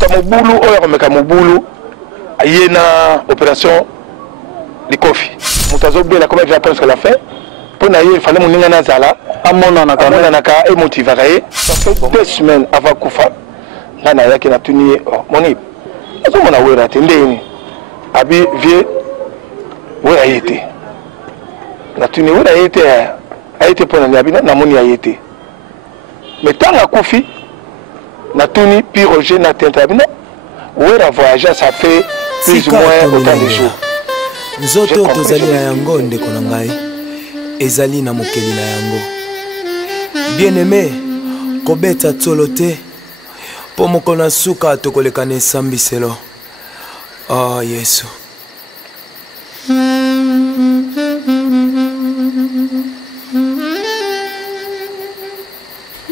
Motamobulu, Oyameka Mobulu, Ayena, opération Likofi. Moutazobe, la comédie japonaise qu'elle a fait. Pour naïe, il fallait mon Nazala, à mon anaka et motivé. Ça fait 2 semaines avant Koufa. Là, il y a qui a tenu mon ip. Et tout le monde a oué raté. Abi, vieux, où a été? La tenu où a été pour la Nabina, n'a mon y a été. Mais tant que Koufi, n'a tenu, puis Roger n'a tentabina, où est la voyage, ça fait plus ou moins autant de jours. Nzoto tozali na yango ndeko na ngai ezali na mokeli na yango bien-aimé kobeta tsolo te po mokona suka tokoleka na esambiselo oh Yesu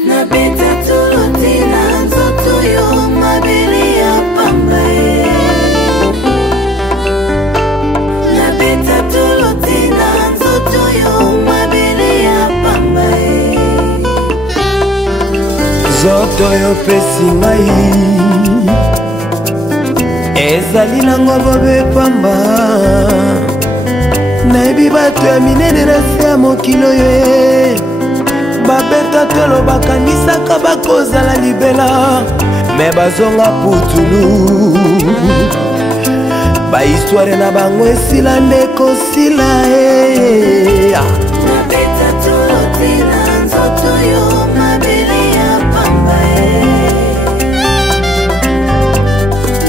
na beta tsolo te na nzoto yo mabele ya pamba Zoto yo pesi ngai ezali nango bobe pamba nayebi bato ya minene na se ya mokili oyo babeta tolo bakanisaka bakozala libela me bazonga putulu bahistoire na bango esila nde kosila nabeta tolo tina nzoto yo mabele ya pamba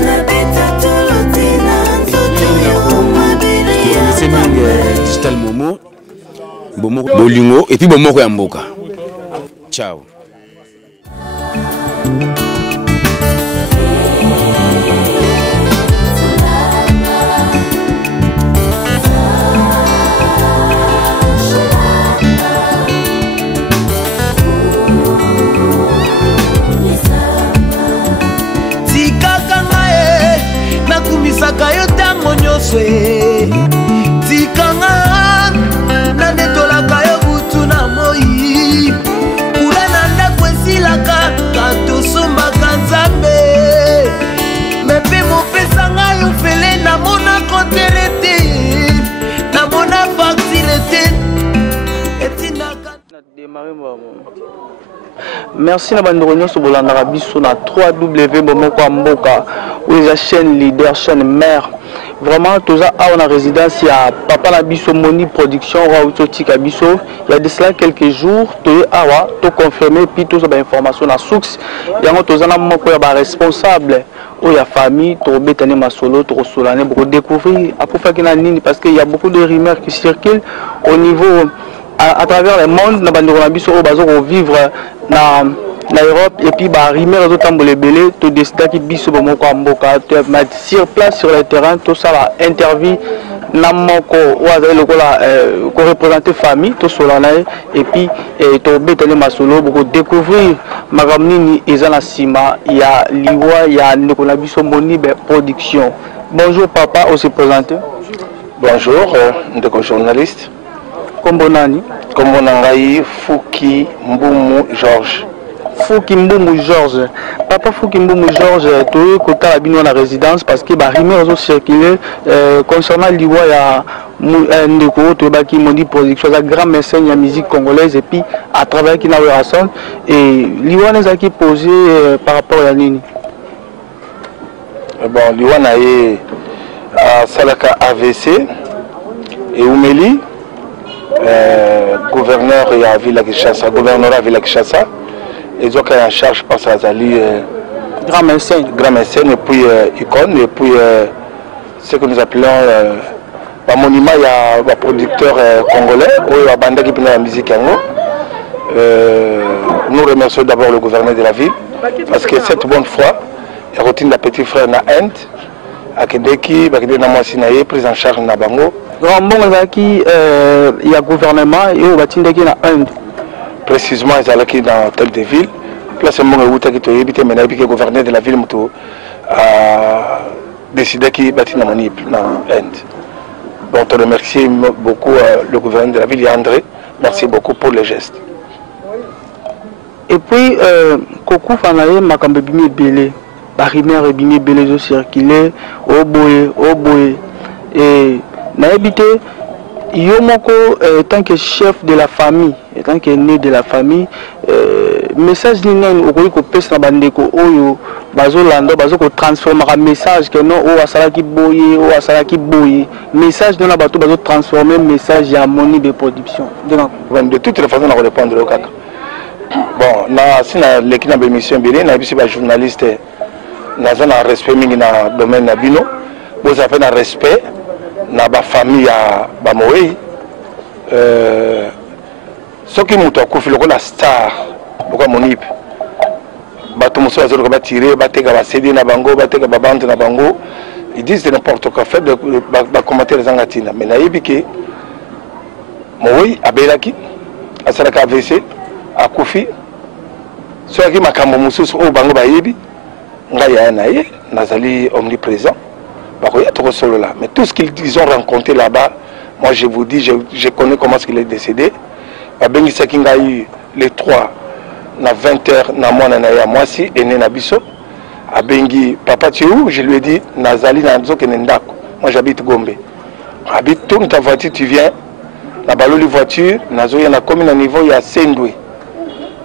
nabeta tolo tina nzoto yo mabele ya pamba Digital Momo Bolingo et puis Bomoko ya mboka. Ciao. Nakumisaka yo tango nyonso tikanga na ndetolaka yo butu na moi kula na ndako esilaka katosombaka nzambe mepe mopesanga yo fele namona kotere te namona faktire te etinaka merci na bandeko nyonso bolandaka biso na 3W Bomoko ya mboka oyo eza chaîne leader chaîne mère vraiment toza awa na résidence ya papa na biso Moni production oyo totika biso il y a de cela quelques jours toye awa to confirmer puis toza ba information na source yango toza na moko ya ba responsable oyo ya famille to betane masolo to solane pour découvrir après qu'il na nini parce qu'il y a beaucoup de rumeurs qui circulent au niveau à travers le monde na bandeko na biso oyo bazo vivre na Europe et puis bah rimer les autres belé to décider qui biso Bomoko ya mboka sur place sur le terrain tout ça va interview na moko oyo le ko représenter famille to solana et puis to betane masolo pour découvrir magamnini ezana sima ya liwa ya ndeko na biso Moni production. Bonjour papa, on se présente. Bonjour ndeko journaliste. Kombo nani? Kombo nangai Fuki Mbumu Georges. Fuki Mbumu Georges. Papa Fuki Mbumu Georges, tu es côté à la résidence parce que bah rumeurs ont circulé concernant l'Iwa ya ndeko to ba ki Moni production la grand mécène de la musique congolaise et puis à travers qui na raison et l'Iwa nous a qui posé par rapport à nini. Bon l'Iwa na à Salaka AVC et Oumeli gouverneur et à Villa Kinshasa, gouverneur à Villa Kinshasa, et donc en charge par Sazali grand mécène et puis icône et puis ce que nous appelons un monument il y a un producteur congolais ou un bande qui la musique nous remercions d'abord le gouverneur de la ville parce que cette bonne foi il y a routine de petit frère na Inde à Kedeki na Mwasinaye prise en charge na bango grand bon il y a gouvernement et au batindeki na Inde précisément ils allaient dans telle des villes place mon outa qui toyebi te mena que gouverneur de la ville muto a décidé qui bâti na Moni na Inde. Bon te remercie beaucoup le gouverneur de la ville André, merci beaucoup pour le geste. Et puis Kokou fanaye makambe bimi belé rumeur ebingi belezo circuler au boye et na habité yo moko tant que chef de la famille et tant que né de la famille message ni nani okoki kopesa na bandeko oyo bazolanda bazoko transformer un message que non o asalaki boye message non bato bazo transformer message ya Moni de production de toutes les façons on va répondre au kaka bon na sina l'équipe na émission bilé na bisi ba journaliste na zona respect mingi na domaine na bino vous avez un respect na ba famille ya ba moyi soki muto akufi lokola star lokola Monipe bato mosusu bazoloka batire bateka basedi na bango bateka babande na bango ils disent de n'importe quoi fait de commentaire ezanga ntina mais nayebi ke moyi abelaki asalaka AVC akufi soki makambo mosusu oyo bango bayebi ngai yaya na ye nazali omniprésent bakoya tokosolola mais tout ce qu'ils ont rencontré là-bas moi je vous dis je connais comment est-ce qu'il est décédé babengisaki ngai les 3 na 20h na mwana na ya mwasi ene na biso abengi papa tu où je lui ai dit nazali na nzoke ndako moi j'habite Gombe habite tourne ta voiture tu viens na baloli voiture nazoya na commune na niveau ya Sendwe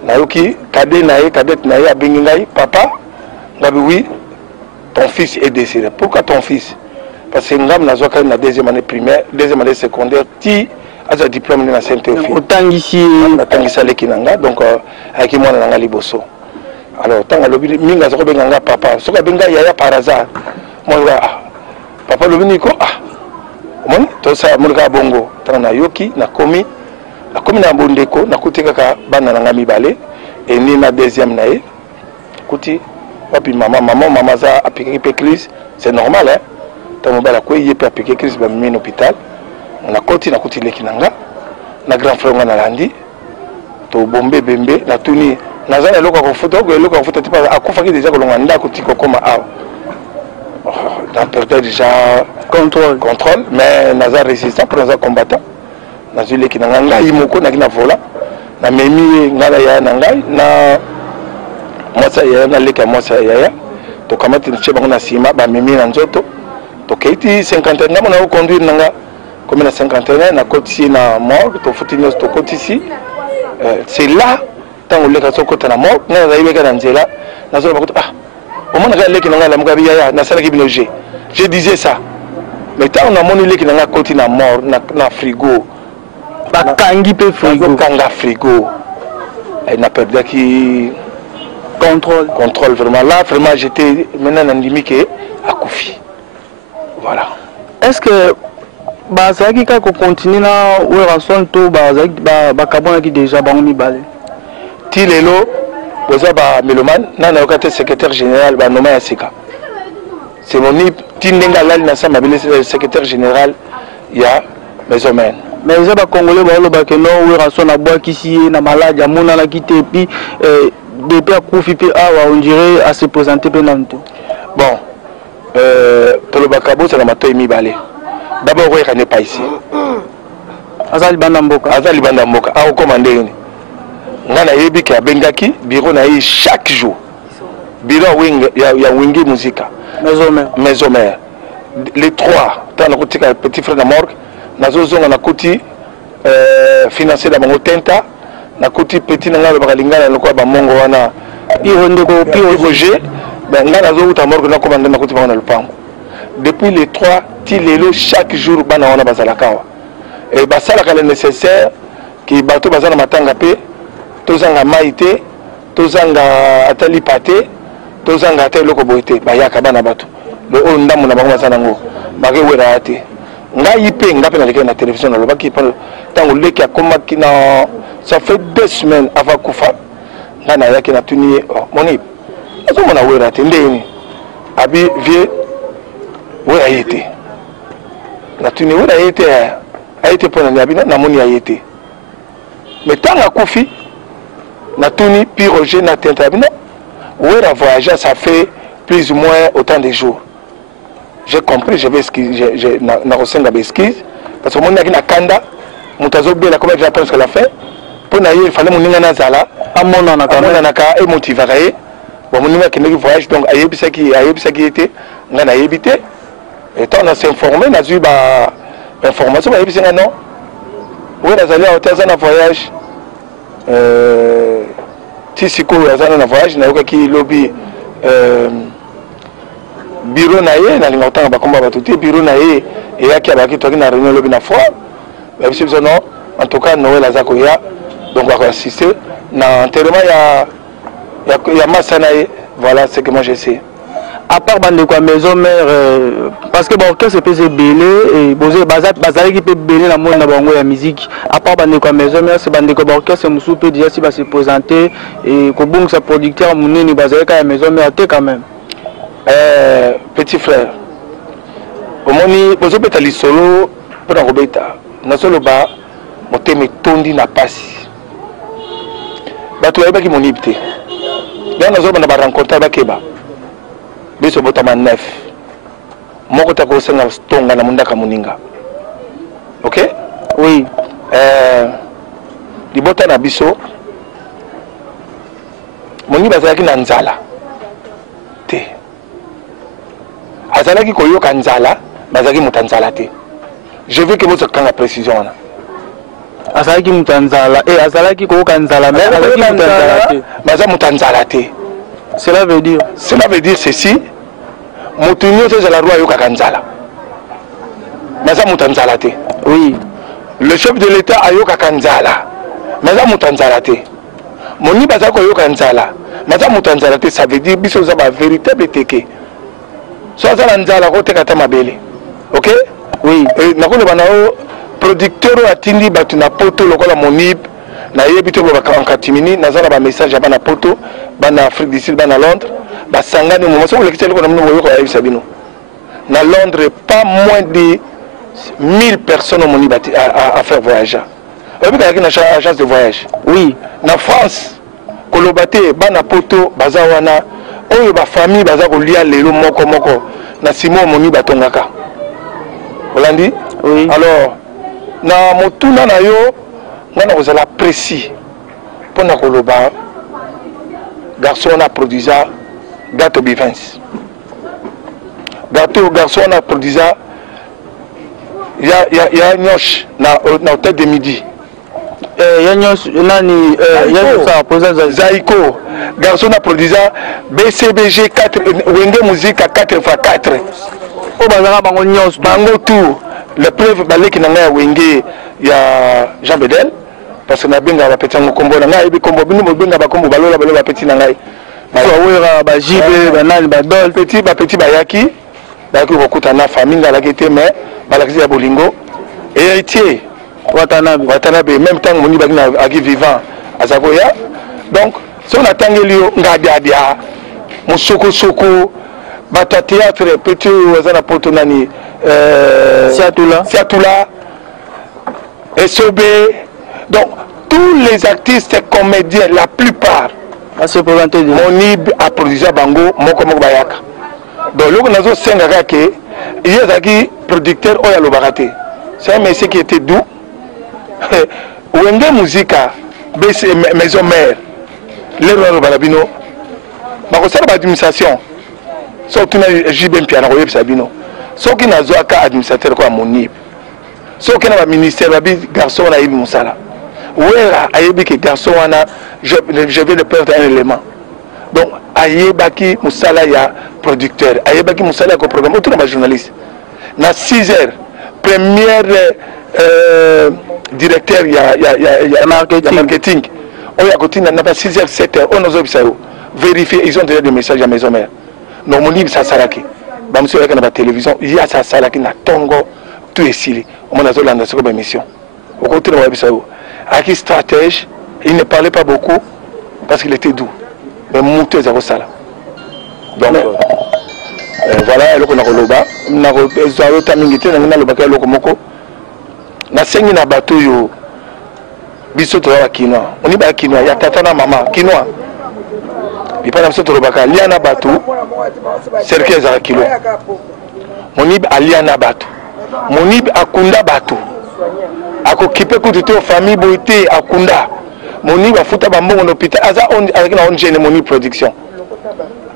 nayoki cadet na ye cadette na ye abengi ngai papa ngabi oui ton fils est décédé pourquoi ton fils parce que ngam nazoka na deuxième année primaire deuxième année secondaire ti aza diplôme na Saint-Théophile otangisi natangisa leki nanga donc aki mwana nanga liboso alors tanga lobi minga zoko benga papa soka benga yaya par hasard moi papa lobi niko mon to sa mulka bongo tanga na yoki na komi na bondeko na kutika ka bana nanga mibale et ni na deuxième na ye kuti papi maman za apiki pe crise c'est normal hein tant mobala ko yepe apiki crise ba mimi hôpital on a koti na kuti leki nanga na grand frère nga na landi to bombe bembe na tuni nazana eloko ko foto tipa akufaki déjà ko longa ndako tiko koma awa dans perdre déjà contrôle mais naza résistant pour naza combattant nazu leki nanga ngai moko na kina vola na memi ngala ya ngai na mwasa ya na leki mwasa ya to kamati ncheba na sima ba memi na nzoto to keiti 50 ngamo na conduire nanga comme la 51 na côté na mort to futino to côté ici c'est là tant on le kaso côté na mort na zaibeka na nzela na zo bakuta au moins na leki na la mugabi ya na sala kibino je disais ça mais tant on a moni leki na côté na mort na frigo ba kangi pe frigo kanga frigo elle n'a perdu qui contrôle vraiment là vraiment j'étais maintenant en limite à Koufi voilà est-ce que bazaki ka ko continuer na relation to bazaki ba kabona ki déjà ba mi balé ti lelo boza ba meloman na na okate secrétaire général ba noma ya sika c'est Monipe ti ndenga lali na sama bile secrétaire général ya maison mère mais ils ba congolais ba lo ba ke no relation na bois kisi na malade ya mona na kité puis depuis akufi pe awa on dirait à se présenter pe nanto bon tolo bakabo ça na matoy mi balé d'abord il n'est pas ici azali banda mboka a commandé ngana yebi ka bengaki bureau na chaque jour bureau wing ya wingi musica maison mère les 3 tant na kotika petit frère na morgue nazo zonga na koti financer la bango tenta na koti petit na ngalo bakalingana lokwa ba mongo wana Roger ben ngana zo uta morgue na commandé na koti bana lupango depuis les 3 tilelo chaque jour bana wana bazalakawa et basalaka le nécessaire ki bato bazana matanga pe tozanga maite tozanga atali pate tozanga atali loko boite bayaka bana bato le o ndamu na bango bazana ngo bage wera ate ngai pe ngape na lekena télévision na lobaki tango leki akoma kina ça fait 2 semaines avant kufa ngana yake na tuni Monipe azomona wera ate ndeni abi vieux oui a été la tenue a été pour na moni a été mais tant à Koufi na tuni puis Roger na tentabina oui a voyagé ça fait plus ou moins autant de jours j'ai compris je vais skier na resenga besquise parce que mon na kanda mutazo bela comme je pense que la fin pour na il fallait moninga na zala amona na ka emotiva kae bon moninga kendeki voyage donc ayebisaki ete nga nayebi te et tant na s'informer nazwi ba information bayebisi nga non oyo nazali awa te aza na voyage ti sikoyo aza na voyage nayokaki lobi bureau na ye nalinga kotanga bakombo ya bato te bureau na ye eyaki abaki toki na réunion lobi na fois bayebisi biso non en tout cas Noël aza koya donc akoassiste na enterrement ya masa na ye voilà ce que moi je sais. À part bande quoi maison mère parce que bon qu'est-ce que c'est belé et bosé bazali qui peut belé la monde na bango ya musique à part bande quoi maison mère c'est bande quoi orchestre musu peut déjà si va se présenter et ko bon sa producteur munene bazali ka maison mère te quand même petit frère omoni bozo beta lisolo pour na kobeta na solo ba moteme tondi na pasi bato yebaki monipte donc nazo bana ba rencontrer ba keba biso botama neuf moko ta ko senga tonga na mundaka muninga ok oui libota na biso moni bazalaki na nzala te azalaki koyoka nzala bazalaki mutanzala te je veux que vous kanga précision wana azalaki mutanzala azalaki koyoka nzala mais azalaki mutanzala te baza mutanzala te. Cela veut dire ceci Moutounio c'est la loi yoka kanzala maza mutanzala te. Oui, le chef de l'état a yoka kanzala maza mutanzala te. Moni baza ko yoka nzala maza mutanzala te, ça veut dire biso za ba véritable teke so za nzala ko teka ta mabele. OK? oui, et nakolo banao producteur atindi batu na poto lokola monib na yebito ba katimini nazala ba message bana poto bana Afrique du Sud bana Londres basangani mo so lekitelo ko na mno ko yebisa bino na Londres pas moins de 1000 personnes moni bati à faire voyager. Obi na agence de voyage. oui, Na France kolobate bana poto bazawana oyo ba famille baza ko lia lelo moko na simo moni batongaka. Olandi? oui. Alors na motuna na yo ngana kozala précis pona koloba garçon a produisa gâteau Bivens. Garçon a produisa ya nyosh na hôtel de midi. Ya nyosh nani ya ça poser Zaiko. Garçon a produisa BCBG 4 Wenge musique à 4x4. o bazanga bango nyosh Bango tout le preuve baleki na ngai Wenge ya Jean Bedel parce que na benga ba petit ngokombo na ngai bi kombo bino mo benga ba kombo balola ba petit na ngai. wera ba jibe banani ba dol petit bayaki bayaki kokuta na famille na lakete mais balaki ya bolingo héritier watanabe même temps moni baki na aki vivant azakoya donc si on attend lio ngadiadia musoko bata théâtre petit wazana poto nani Siatula SOB donc tous les artistes comédiens la plupart se présenter Monib a produit bango moko bayaka donc loko nazo senga kake yezaki producteur oya lobakate c'est un monsieur qui était doux Wenge Musica maison mère les rois balabino bako sala ba administration surtout na JB Piana ko yebisa bino soki nazo aka administrateur ko Monib soki na ba ministère ba bi garçon na yibi musala wera ayebi ke garçon wana je vais le perdre un élément donc ayebaki musala ya producteur ayebaki musala ko programme autour de journaliste na 6h première directeur ya marketing on ya kotina na pas 6h 7h on ozo bisayo vérifier ils ont déjà des messages à maison mère non mon livre ça salaki ba monsieur avec na télévision il y a ça salaki na tongo tout esili on a zolanda sur ba mission au côté de bisayo aki stratège il ne parlait pas beaucoup parce qu'il était doux mais mouté za sala donc voilà eloko na koloba na ko ezo tamingite na lobaka eloko moko na sengi na bato yo biso to ya kinwa oni ba kinwa ya tata na mama kinwa bipana biso to lobaka liana bato cercle za kilo monib aliana bato monib akunda bato akokipe kututo famille boité akunda monib afuta bambongo l'hôpital aza on avec na on gene monib production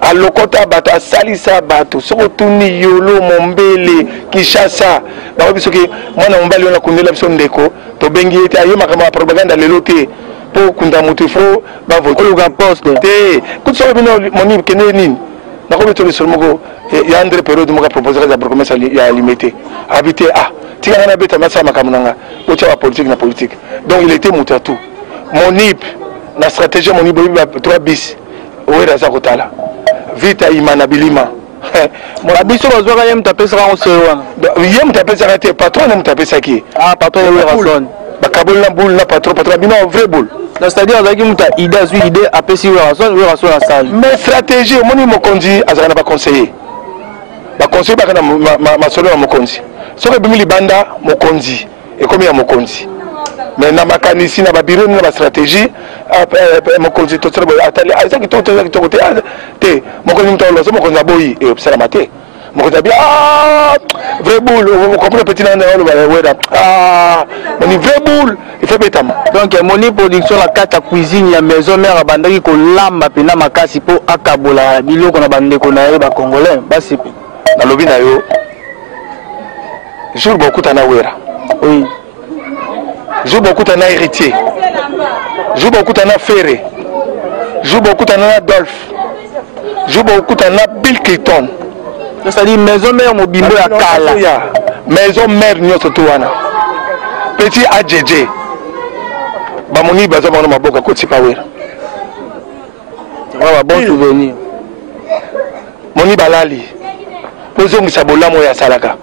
alokota bato asalisa bato soko tuni yolo mombele kishasa ba biso ke mwana mobali ona kundela biso ndeko to bengi ete aye makama propaganda lelo te po kunda mutu fo ba vote Oluga poste te kutso bino moni kene nini na ko beto sur moko ya André Perraud moka proposer za promesse ya limité habiter tika na beta masa makamunanga ocha wa politique na politique donc il était mutatou monip na stratégie monip 3 bis ouera za kotala vita imana bilima mon biso bazwaka ye mutapesa ka onsewana ye mutapesa te patron mutapesa ki patron ye rason bakabol na boule na patron bino vrai boule c'est-à-dire azaki muta idée azwi idée apesi rason na salle mais stratégie moni mokonzi azaka na ba conseiller bakana masolo na mokonzi soki bimili banda mokonzi ekomi ya mokonzi mais na makanisi na babiro na ba stratégie mokonzi to tsebo atali azaki to te mokonzi mtolo so mokonzi aboyi e obsala mate mokonzi bi vrai boule vous comprenez petit na le weda moni vrai boule il faut betama donc moni production la carte cuisine ya maison mère bandaki ko lamba pena makasi po akabola biloko na bandeko na ye ba congolais basi na lobi na yo jour beaucoup na wera oui jour beaucoup na héritier jour beaucoup na ferré jour beaucoup na Adolphe jour beaucoup na Bill Clinton c'est-à-dire maison mère mobimbo ya kala maison mère nyoso to wana petit AJJ ba moni baza bana maboka ko tipa wera wa bon souvenir moni balali pozongisa bolamo ya salaka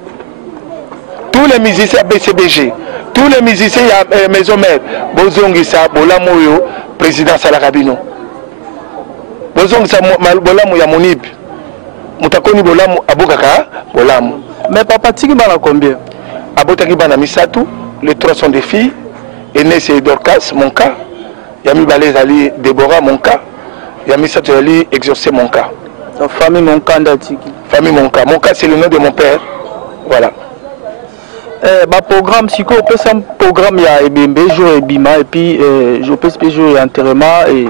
tous les musiciens BCBG tous les musiciens ya maison mère bozongisa bolamo yo président salaka bino bozongisa bolamo ya monib mutakoni bolamo abokaka bolamo mais papa tiki bana combien abotaki bana misatu les 3 sont des filles aîné c'est Dorcas mon cas yami balez ali Déborah mon cas yami misatu ali exaucer mon cas famille mon cas ndatiki famille mon cas c'est le nom de mon père voilà programme psycho peut un programme ya ebembe jour ebima et puis je peux jour enterrement et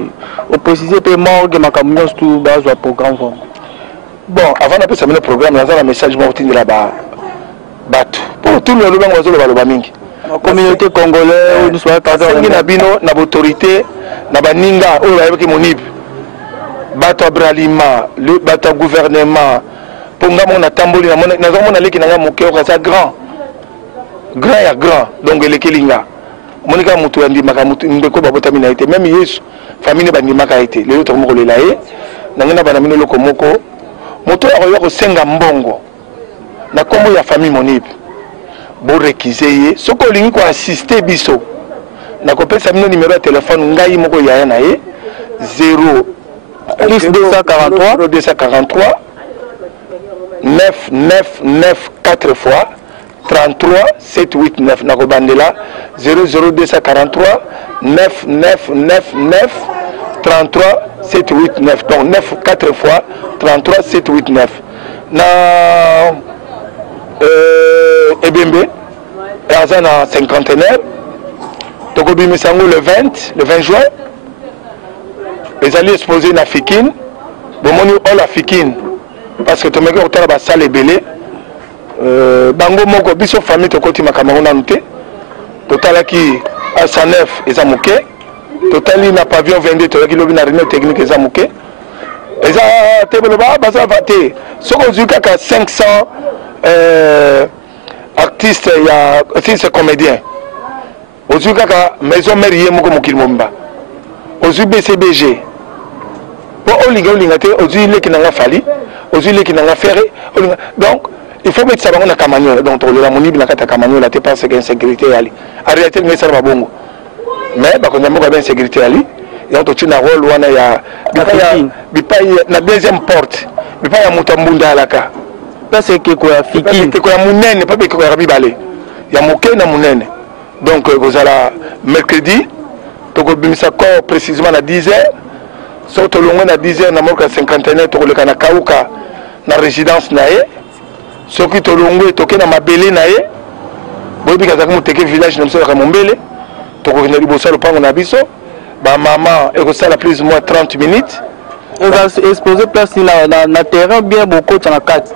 au préciser pe morgue makamunyo tout base au programme bon avant de passer le programme là un message moi de là bas bato pour tout le monde ozo le ba mingi la communauté congolaise nous soit pas na bino na autorité na baninga o ba ki monib bato abralima le bato gouvernement pour nga mona tamboli na mona na mona leki na nga moke o ça grand ya grand donc le kelinga monika mutu andi maka mutu ndeko babotami na été même yesu famille bandi maka été le autre moko le laé nangena bana mino loko moko moto ya ko senga mbongo na kombo ya famille monib bo réquiser ye soko lingi ko assister biso na ko pesa mino numéro de téléphone ngai moko ya na ye 243 999 4 fois 33 789 Nako Bandela 00243 9999 33 789 donc 9 4 fois 33 789 na Ebembe Azana cinquantenaire Tokobi Misango le 20 juin les alliés exposés na Fikine bomoni all la Fikine parce que tomeke otala ba salle belé bango moko biso famille tokoti makambo na nute totalaki à 109 eza moke totali na pavillon 22 tolaki lobi na réunion technique eza moke eza tebelo ba baza vate soko zuka ka 500 artistes ya artistes comédiens ozuka ka maison mère moko mokili momba ozu BCBG po olinga te ozu leki na nga fali ozu leki na nga ferré donc il faut mettre ça dans la campagne donc la monib na kata campagne la te pense que insécurité ali en réalité mais ça va bongo mais ba ko nyamo ba insécurité ali et on to na rôle wana ya bipai na deuxième porte bipai ya mutambunda alaka parce que ko ya Fikine ko ya munene pas ko ya bibale ya moke na munene donc kozala mercredi to ko bimisa ko précisément à 10h soto longo na 10h na moka 51 to ko le kana kauka na résidence nae soki tolongwe toke na mabele na ye bobi kaza ko teke village na msala ka mombele to ko na libosa lo pango na biso ba mama e ko sala plus moins 30 minutes exposé place na terrain bien beaucoup dans la carte.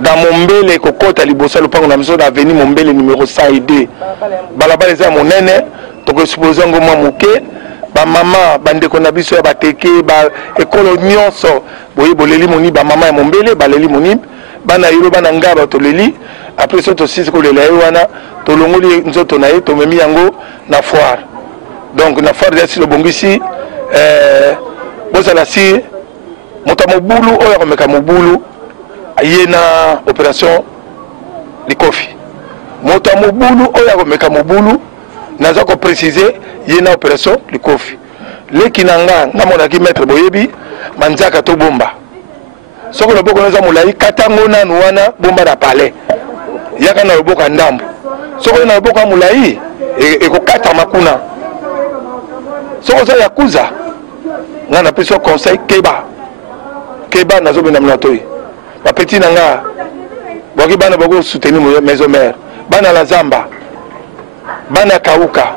Dans Mombele kokota libosa lopango na miso na avenue Mombele numéro 102. Balabala eza monene to ko exposer ngo mwa muke ba mama bandeko na biso ya bateke ba ekolo nyonso boye boleli moni ba mama ya Mombele baleli moni bana yiro bana ngaba to leli après ça to sisi ko lela wana to longoli nzoto na ye to memi yango na foire. Donc na foire ya silo bongisi bozala si motamobulu oya komeka mobulu ayena opération likofi motamobulu oya komeka mobulu naza ko préciser yena opération likofi leki nanga ngamona ki maître boyebi manzaka to bomba soko loboko naza mulai katango nanu wana bomba na palais yaka na loboko ndambo soko na loboko mulai ekokata makuna soko za yakuza ngana peso conseil keba nazo bena mnatoi ba petit nanga boki bana bako soutenir maison mère bana la zamba bana kauka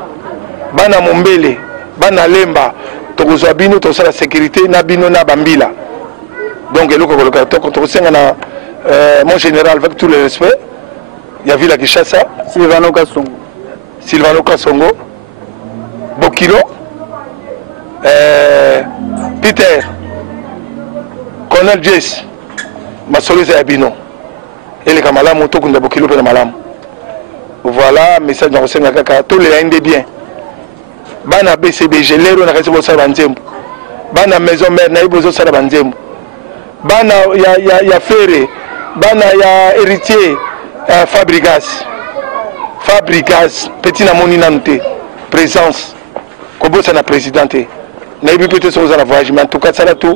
bana Mombele bana lemba tokozwa bino to la sécurité na bino na bambila. Donc eloko koloka to senga na mon général avec tout le respect il y a Villa Kishasa Silvano Kasongo Bokilo Peter Colonel Jess Masoleza Abino et les Kamalamu Tokunda Bokilo pe na malamu. Voilà message dans Senga kaka tous les ND bien bana BCBG lero na kasi bo sala banzembo bana maison mère na ibozo sala banzembo bana ya Ferre bana ya héritier Fabrigas petit na moni nante présence kobosa na présidente na ibi peut-être sur la voyage mais en tout cas ça là tout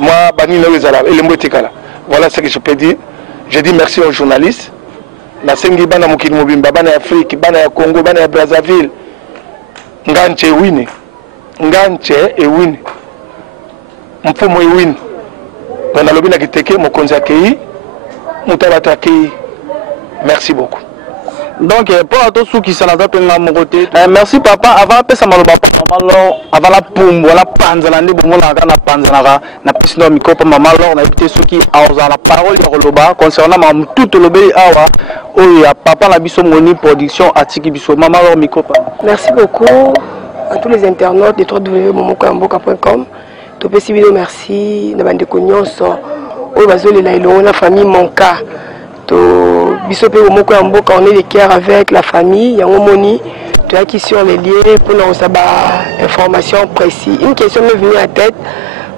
moi bani na wezala elembo tekala. Voilà ce que je peux dire. Je dis merci aux journalistes na sengi bana mukini mobimba bana ya Afrique bana ya Congo bana ya Brazzaville nganche ewini mfumo ewini na lobi na kiteke mokonzi akei mutabata akei. Merci beaucoup. Donc pour tout ceux qui sont là penga mon côté merci papa avant pesa maloba mama lo avant la pumbo la panzala ndi bomola kana panzala na pisno mikopa mama lo na ibite ceux qui aoza la parole ya loba concernant mam tout lobeli awa oya papa la biso moni production atiki biso mama lo mikopa. Merci beaucoup à tous les internautes de www.momokamboka.com. To pesi video merci na bande konyonso o bazoli la ilo na famille Monka. To biso pe Momoko ya Mboka, on est de cœur avec la famille yango moni to qui sur les liens pour nous savoir information précise. Une question m'est venue à tête.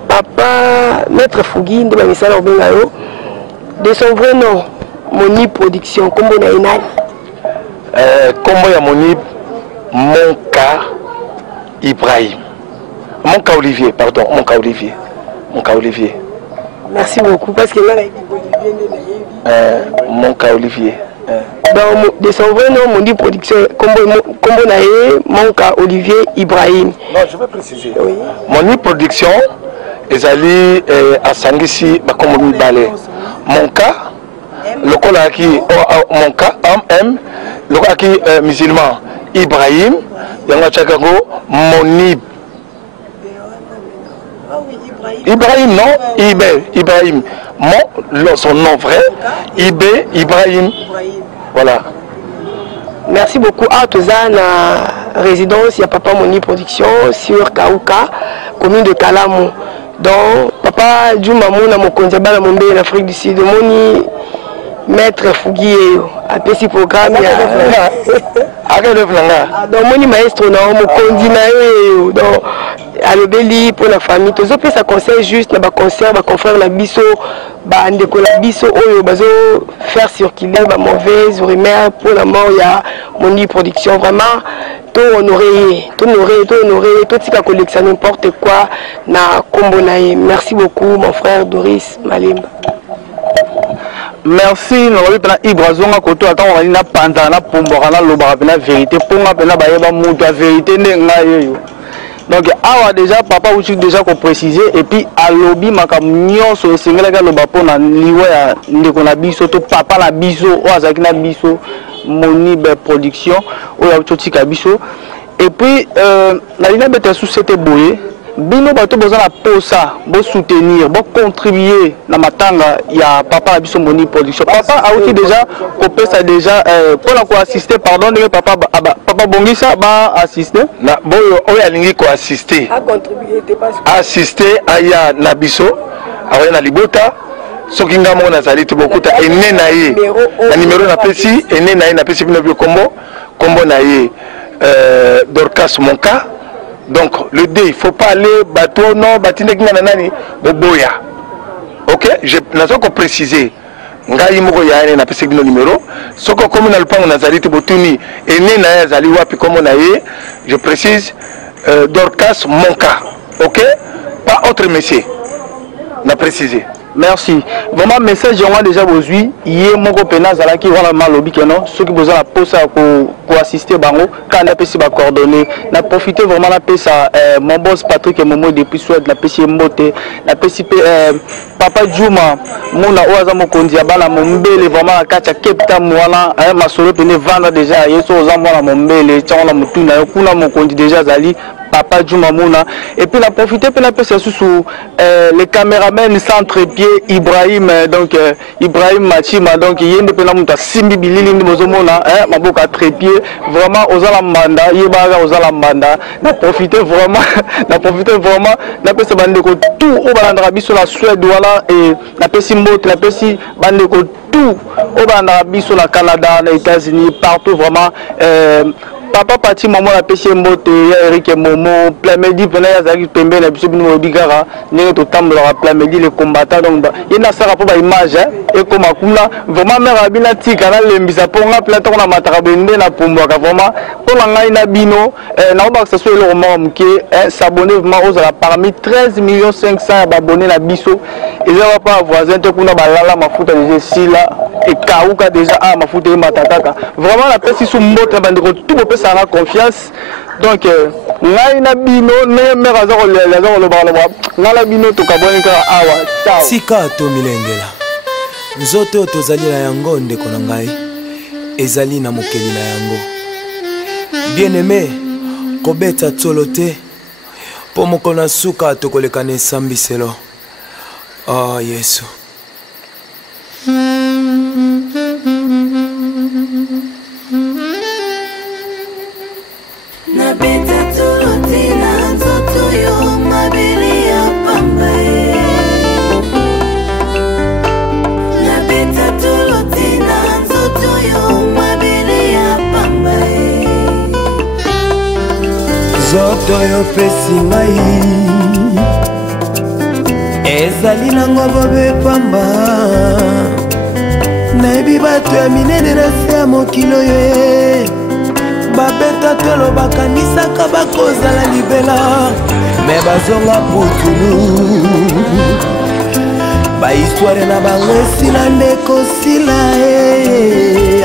Papa maître Fugi de Bamisala Obengayo de son vrai nom Moni Production kombo na inani kombo ya Moni Monka Ibrahim Monka Olivier pardon Monka Olivier. Merci beaucoup parce que là Monka Olivier. Donc de son vrai nom Moni Production kombo na Monka Olivier Ibrahim. Non, je vais préciser. Oui. Moni Production ezali asangisi bakombo mibale. Monka lokola ki Monka M lokola ki musulman Ibrahim yango chakago Monib. Ibrahim non Ibrahim son nom vrai Ibrahim. Voilà. Merci beaucoup à Tozana résidence, il y a Papa Moni Production sur Kauka, commune de Kalamu. Donc Papa Djouma Mouna Mokonzaba Mombe en Afrique du Sud, Moni Maître Fugi a petit programme donc Moni maestro na Mokondi na donc à l'obéli pour la famille. Tous autres ça conseille juste na ba concert ba confrère la biso ba ndeko la biso oyo bazo faire circuler ba mauvaise rumeur pour la mort ya Moni Production vraiment tout honoré tout tika collection n'importe quoi na kombo na ye. Merci beaucoup mon frère Doris Malimba. Merci nous pena Ibrazonga koto ata on na panza na pombora na loba pena vérité ponga pena ba yeba mutu vérité ndenga yo. Donc awa déjà papa ouchi déjà ko préciser et puis alobi makamnyo so singela ga loba pona liwa ya ndeko na biso to papa la biso o azaki na biso Moni Production o ya chotika biso et puis na lina beta sous c'était boye bino bato besoin la posa bo soutenir bo contribuer na matanga ya papa biso Moni production papa a aussi déjà kopesa déjà pour la ko assister pardon de papa papa Bongisa ba assister na boyo oya lingi ko assister a contribuer te pas assister aya na biso aya na libota soki ngamo na zali to bokuta ene na ye na numéro na pesi ene na ye na pesi bino bi kombo na ye Dorcas Monka. Donc le D, il faut pas aller bateau non batine kinga nani boboya. OK, je n'ai pas précisé. Ngai moko ya ene na pesi bino numéro. Soko comme na lupango na zali to botuni ene na ya zali wapi comme na ye, je précise Dorcas Monka. OK? Pas autre monsieur. Na précisé. Merci. Vraiment message j'ai déjà besoin hier mon copain zalaki wala malobi que non ceux qui besoin la pose pour assister bango quand na pesi ba coordonner na profiter vraiment la pesa mon boss Patrick et Momo depuis Suède na pesi mbote na pesi papa Juma mona oaza mokonzi ya bana mombele vraiment la kacha Cape Town wala masolo pene vendre déjà yeso ozambo na mombele tshona mutuna yo kuna mokonzi déjà zali papa Juma Mouna et puis la profiter pour la passer sous les caméramans centre-pied Ibrahim donc Ibrahim Machima donc il y a une pena muta simbi bilili ndi mozomona maboka trépied vraiment aux alamanda yebaga aux alamanda na profiter vraiment na pesa bandeko tout au balandra biso la Suède wala et na pesi mbote na pesi bandeko tout au balandra biso la Canada les États-Unis partout vraiment papa parti maman la pêche mbote Eric Momo plein midi pendant yazaki pembe na biso bino bigara nene to tambla plein midi les combattants donc il na sara pour ba image et comme akuna vraiment mère abina tika na lembisa pour nga plateau na matarabende na pomboka vraiment pour la ngai na bino na ba que ça soit le roman mke s'abonner vraiment aux parmi 13 500 d'abonnés na biso et ça va pas voisin te kuna balala mafuta déjà si là et kauka déjà mafuta matataka vraiment la pêche sous mbote bandeko tout ça a confiance donc ngai na bino ne mera za le ba na bino to kaboni ka awa ciao sika to milengela nzoto tozali na yango ndeko na ngai ezali na mokeli na yango bien aimé kobeta tsolote po moko na suka to koleka na sambiselo oh yesu Zoto yo pesi ngai ezali nango bobe pamba nayebi bato ya minene na se ya mokilo ye babeta tolo bakanisaka bakozala libela me bazonga putulu bahistoire na bango esila ndeko sila ye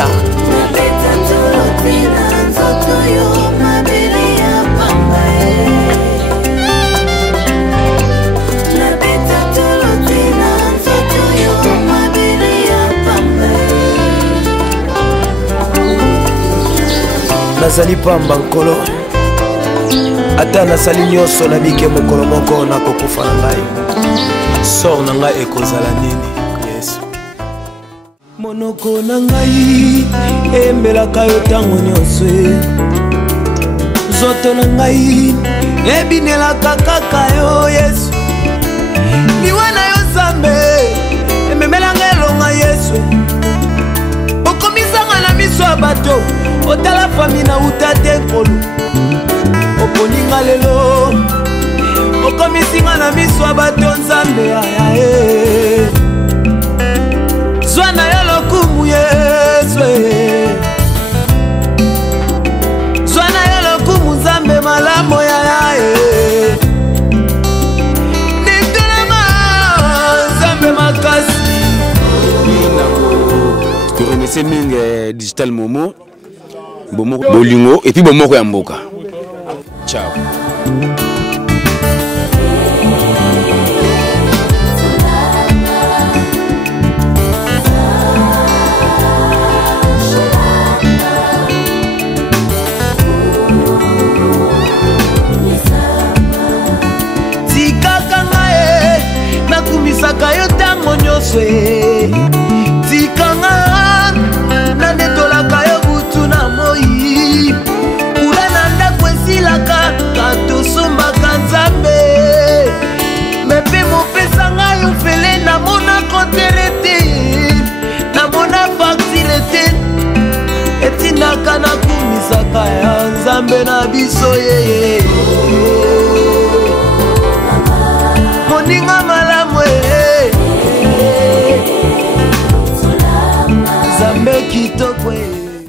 nazali pamba nkolo ata nasali nyonso nabike mokolo moko nakokufa na ngai sor na ngai ekozala nini yesu monoko na ngai embelaka yo ntango nyonso nzoto na ngai ebinelaka kaka yo yesu liwa na yo nzambe ememelanga elonga yesu okomisanga na miso ya bato otala fami na uta te nkolo oponinga lelo okomisinga na miso ya bato nzambe ayae zwa na yo lokumu yesu zwa na yo lokumu nzambe malamu yayae nitolama nzambe makasi remercie mingi Digital Momo bolingo et puis bomoko ya mboka. Ciao. biso